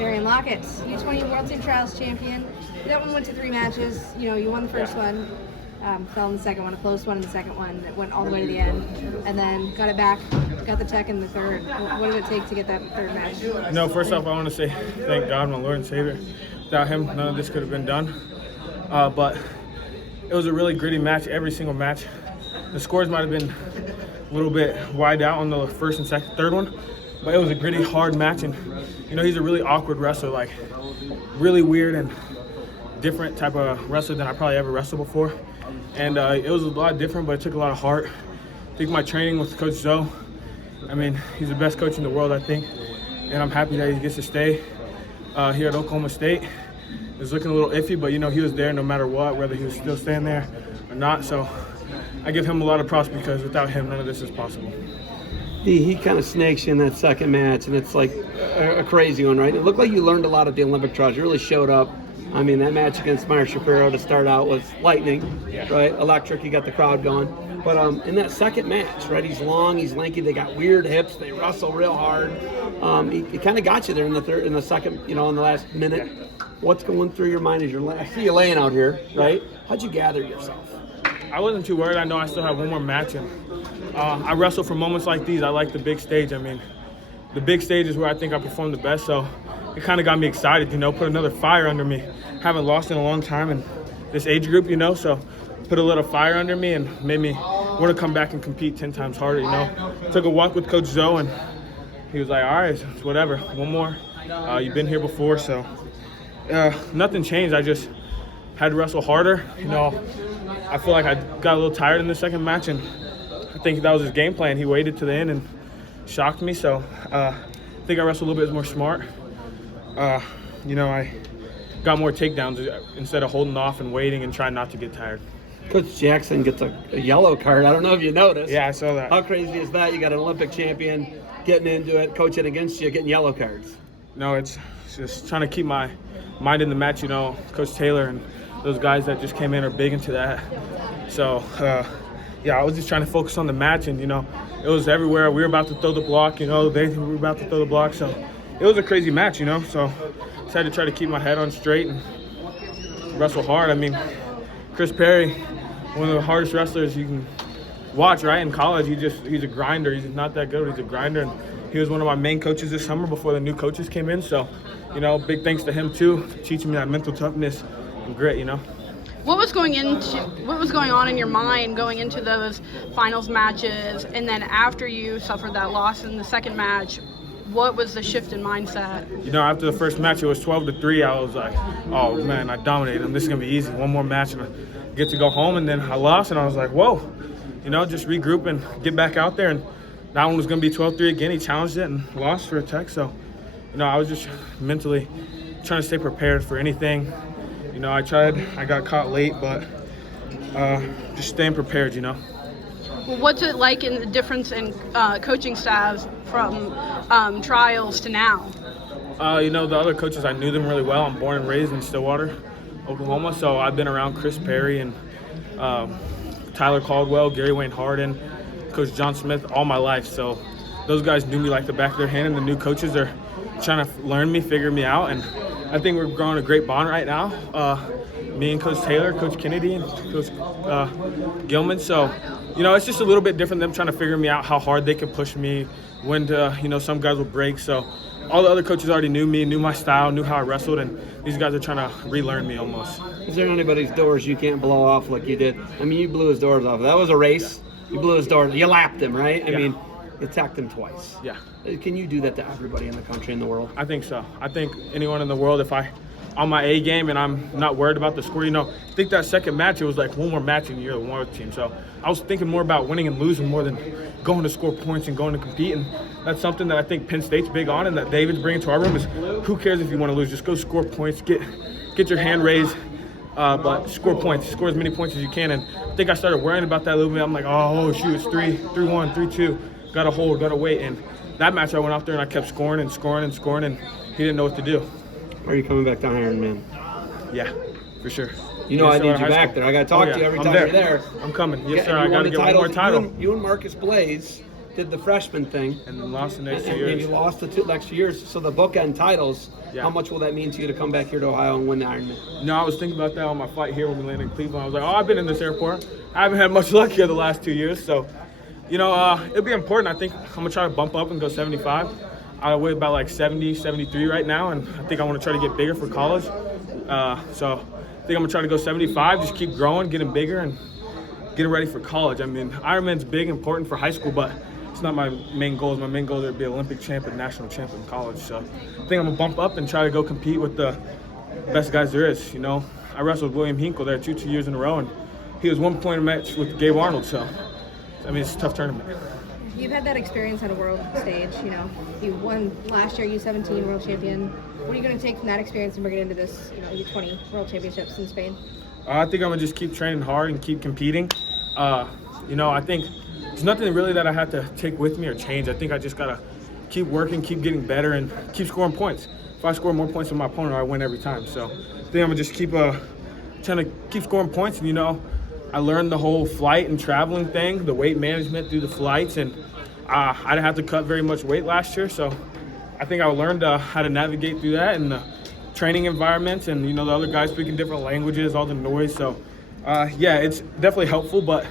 Ladarion Lockett, U20 World Team Trials champion. That one went to 3 matches. You won the first one, fell in the second one, a close one in the second one that went all the way to the end, and then got it back, got the tech in the third. What did it take to get that third match? First off, I want to say thank God, my Lord and Savior. Without him, none of this could have been done. But it was a really gritty match, every single match. The scores might have been a little bit wide out on the first and third one, but it was a gritty, hard match. And he's a really awkward wrestler, like really weird and different type of wrestler than I probably ever wrestled before. And it was a lot different, but it took a lot of heart. I think my training with Coach Zoe, he's the best coach in the world, I think, and I'm happy that he gets to stay here at Oklahoma State. It was looking a little iffy, but he was there no matter what, whether he was still staying there or not. So I give him a lot of props because without him, none of this is possible. He kind of snakes you in that second match, and it's like a crazy one, right? It looked like you learned a lot at the Olympic trials. You really showed up. That match against Meyer Shapiro to start out was lightning, right? Electric, you got the crowd going. But in that second match, right, he's long, he's lanky, they got weird hips, they wrestle real hard. He kind of got you there in the second, in the last minute. What's going through your mind as I see you laying out here, right? How'd you gather yourself? I wasn't too worried. I know I still have one more match, and I wrestle for moments like these. I like the big stage. The big stage is where I think I perform the best, so it kind of got me excited, put another fire under me. Haven't lost in a long time in this age group, so put a little fire under me and made me want to come back and compete 10 times harder, Took a walk with Coach Zoe, and he was like, all right, it's whatever, one more. You've been here before, so nothing changed. I just had to wrestle harder. I feel like I got a little tired in the second match, and I think that was his game plan. He waited to the end and shocked me, so I think I wrestled a little bit more smart. I got more takedowns instead of holding off and waiting and trying not to get tired. Coach Jackson gets a yellow card. I don't know if you noticed. Yeah, I saw that. How crazy is that? You got an Olympic champion getting into it, coaching against you, getting yellow cards. No, it's just trying to keep my mind in the match. Coach Taylor and those guys that just came in are big into that. So, I was just trying to focus on the match, and, it was everywhere. We were about to throw the block, they were about to throw the block. So it was a crazy match, So just had to try to keep my head on straight and wrestle hard. Chris Perry, one of the hardest wrestlers you can watch, right? In college, he's a grinder. He's not that good, but he's a grinder. And he was one of my main coaches this summer before the new coaches came in. So, big thanks to him too, for teaching me that mental toughness and grit, What was going on in your mind going into those finals matches, and then after you suffered that loss in the second match, what was the shift in mindset? After the first match, it was 12-3. I was like, oh man, I dominated him. This is gonna be easy. One more match and I get to go home. And then I lost, and I was like, whoa, just regroup and get back out there. And that one was gonna be 12-3 again. He challenged it and lost for a tech. So, I was just mentally trying to stay prepared for anything. I got caught late, but just staying prepared, Well, what's it like in the difference in coaching staffs from trials to now? The other coaches, I knew them really well. I'm born and raised in Stillwater, Oklahoma, so I've been around Chris Perry and Tyler Caldwell, Gary Wayne Harden, Coach John Smith all my life. So those guys knew me like the back of their hand, and the new coaches are trying to learn me, figure me out, and I think we're growing a great bond right now. Me and Coach Taylor, Coach Kennedy, and Coach Gilman. So, it's just a little bit different, them trying to figure me out, how hard they could push me, when to, some guys will break. So all the other coaches already knew me, knew my style, knew how I wrestled, and these guys are trying to relearn me almost. Is there anybody's doors you can't blow off like you did? You blew his doors off. That was a race. You blew his doors. You lapped him, right? You attacked him twice. Yeah. Can you do that to everybody in the country and the world? I think so. I think anyone in the world, if I on my A game and I'm not worried about the score, I think that second match, it was like one more match and you're the one team. So I was thinking more about winning and losing more than going to score points and going to compete. And that's something that I think Penn State's big on and that David's bringing to our room is who cares if you want to lose? Just go score points, get your hand raised, but score points, score as many points as you can. And I think I started worrying about that a little bit. I'm like, oh shoot, it's 3-1, 3-2, gotta hold, gotta wait. And that match I went out there and I kept scoring and scoring and scoring, and he didn't know what to do. Are you coming back to Iron Man? Yeah, for sure. I need you back there. I got to talk to you every time you're there. I'm coming. Yes, sir. I got to get one more title. You and Marcus Blaze did the freshman thing, and then lost the next and 2 years. you lost the 2 next 2 years. So the bookend titles, Yeah. how much will that mean to you to come back here to Ohio and win the Ironman? No, I was thinking about that on my flight here when we landed in Cleveland. I was like, oh, I've been in this airport. I haven't had much luck here the last 2 years. So, it'll be important. I think I'm going to try to bump up and go 75. I weigh about like 70, 73 right now, and I think I want to try to get bigger for college. So I think I'm going to try to go 75, just keep growing, getting bigger, and getting ready for college. I mean, Ironman's big, important for high school, but it's not my main goals. My main goal is to be Olympic champion, national champion in college. So I think I'm going to bump up and try to go compete with the best guys there is. I wrestled William Hinkle there 2 years in a row, and he was 1 point a match with Gabe Arnold. So, I mean, it's a tough tournament. You've had that experience on a world stage, You won last year, U17 world champion. What are you going to take from that experience and bring it into this, U20 world championships in Spain? I think I'm going to just keep training hard and keep competing. I think there's nothing really that I have to take with me or change. I think I just got to keep working, keep getting better, and keep scoring points. If I score more points than my opponent, I win every time. So I think I'm going to just keep trying to keep scoring points. And, I learned the whole flight and traveling thing, the weight management through the flights, and I didn't have to cut very much weight last year. So I think I learned how to navigate through that and the training environments and, the other guys speaking different languages, all the noise. So, it's definitely helpful, but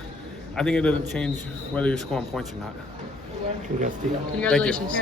I think it doesn't change whether you're scoring points or not. Congrats, Steve. Congratulations.